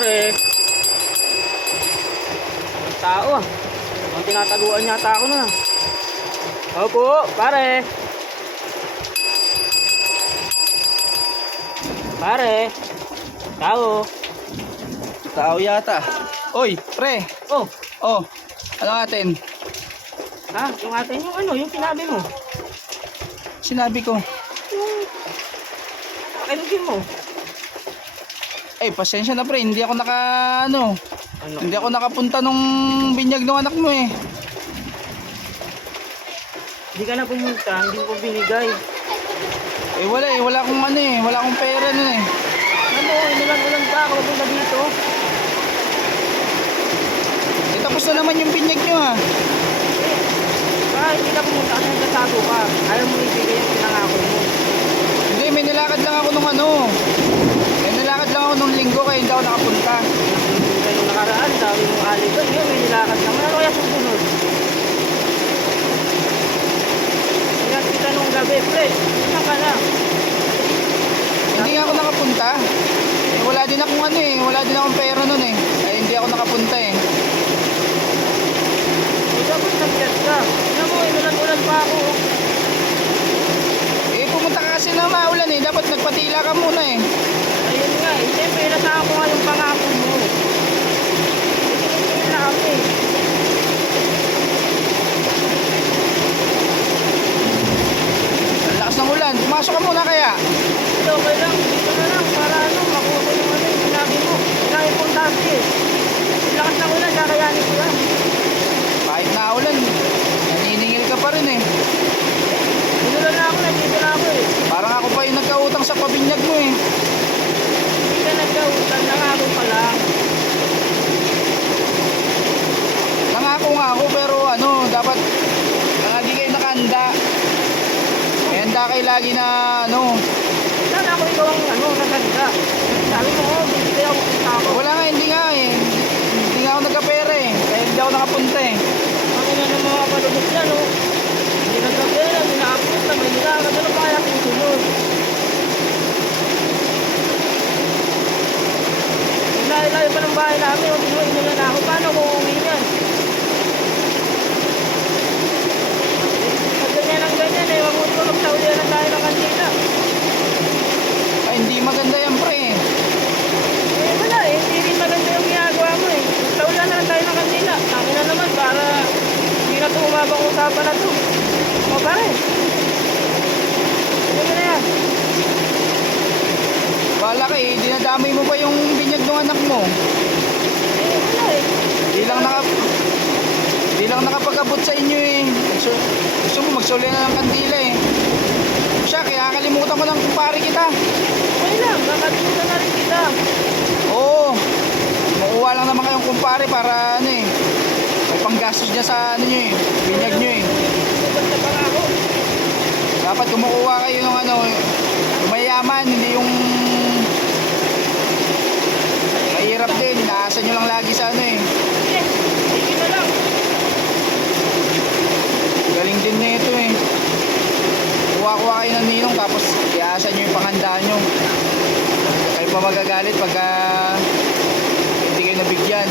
Pare. Ang tao ah. Ang tinataguan yata ako na. Opo, pare. Pare. Tao. Tao yata. Oy, pre. Oh, Oh, ano atin? ha? Yung atin yung ano, yung sinabi mo. Sinabi ko. Pakinig mo. Pasensya na pre, hindi ako Ano? hindi ako nakapunta nung binyag ng anak mo eh. Hindi ka na pumunta, hindi ko binigay. Wala akong wala akong pera nun eh. Ano mo, inulan-ulan pa ako punta dito. Tapos na naman yung binyag nyo ha. Hindi ka pumunta kasi nagsasago ka. Ayaw mo ibigay yung pinangako mo. Hindi, may nilakad lang ako May nilakad lang ako nung linggo kaya hindi ako nakapunta. Yung nakaraan, sabi mo aliban, yun, may nilakad naman. Ano kaya susunod? Ingat kita nung gabi, pre. Saan ka na? Hindi nga ako nakapunta. Wala din akong wala din akong pera nun eh. Kaya hindi ako nakapunta eh. Dapat nag-chat ka. Ano mo, inulan-ulan pa ako. Pumunta ka kasi na maulan eh. Dapat nagpatila ka muna eh. Ayun nga eh. Siyempre, inasahan ko nga yung pangako mo. Ito na kami. Ang lakas ng ulan. Pumasok ka muna kaya. Ito, okay lang. Dito na lang. Para makuha ko yung yung sinabi mo. Sinabi ko ang task eh. Yung lakas ng ulan, kakayanin ko yan. Kahit na ulan, naniningil ka pa rin eh. Inulan na ako, nandito na ako eh. Parang ako pa yung nagkautang sa pabinyag mo eh. Hindi ka nagkautan, nangako pa lang. Nangako nga ako pero dapat hindi kayo nakahanda. May handa kayo lagi na Sana ako ikaw ang naganda. Sabi mo, bibigay ako punta ako. Wala nga, hindi nga eh. Hindi nga ako nagkapera eh. Kaya hindi ako nakapunta eh. Ang ina ng mga palubot yan, oh. Hindi nagkapera, hindi nakapunta, may nilakad. Ano pa kaya kung sunod? Layo-layo pa ng bahay namin, inulan na ako. Paano ko uuwi niyan? Pag ganyan ang ganyan eh, wag mo tulog sa ulian na tayo ng kantina. Ay, hindi maganda yan pre. Wala eh, hindi rin maganda yung ginagawa mo eh. Sa ulian na lang tayo ng kantina. Akin na naman para hindi na ito umabang usapan na ito. O pare. Ano mo na yan? Wala ka eh. Dinadamay mo pa yung binyag ng anak mo. Wala eh. Di lang nakapag-abot sa inyo eh. Gusto mo magsuli na ng kandila eh. Siya, kaya kalimutan ko ng kumpare kita. Okay lang, kakalimutan na rin kita. Oo. Makuha lang naman kayong kumpare para may panggastos niya sa nyo eh. Binyag nyo eh. Basta pa nga ako. Dapat kumukuha kayo ng yung mayaman, hindi yung mahirap din. Inaasa nyo lang lagi sa eh. Sige na lang. Galing din na ito eh. Kuha-kuha kayo ng ninong tapos iasa nyo yung panghanda nyo. Kayo pa magagalit pagka hindi kayo nabigyan.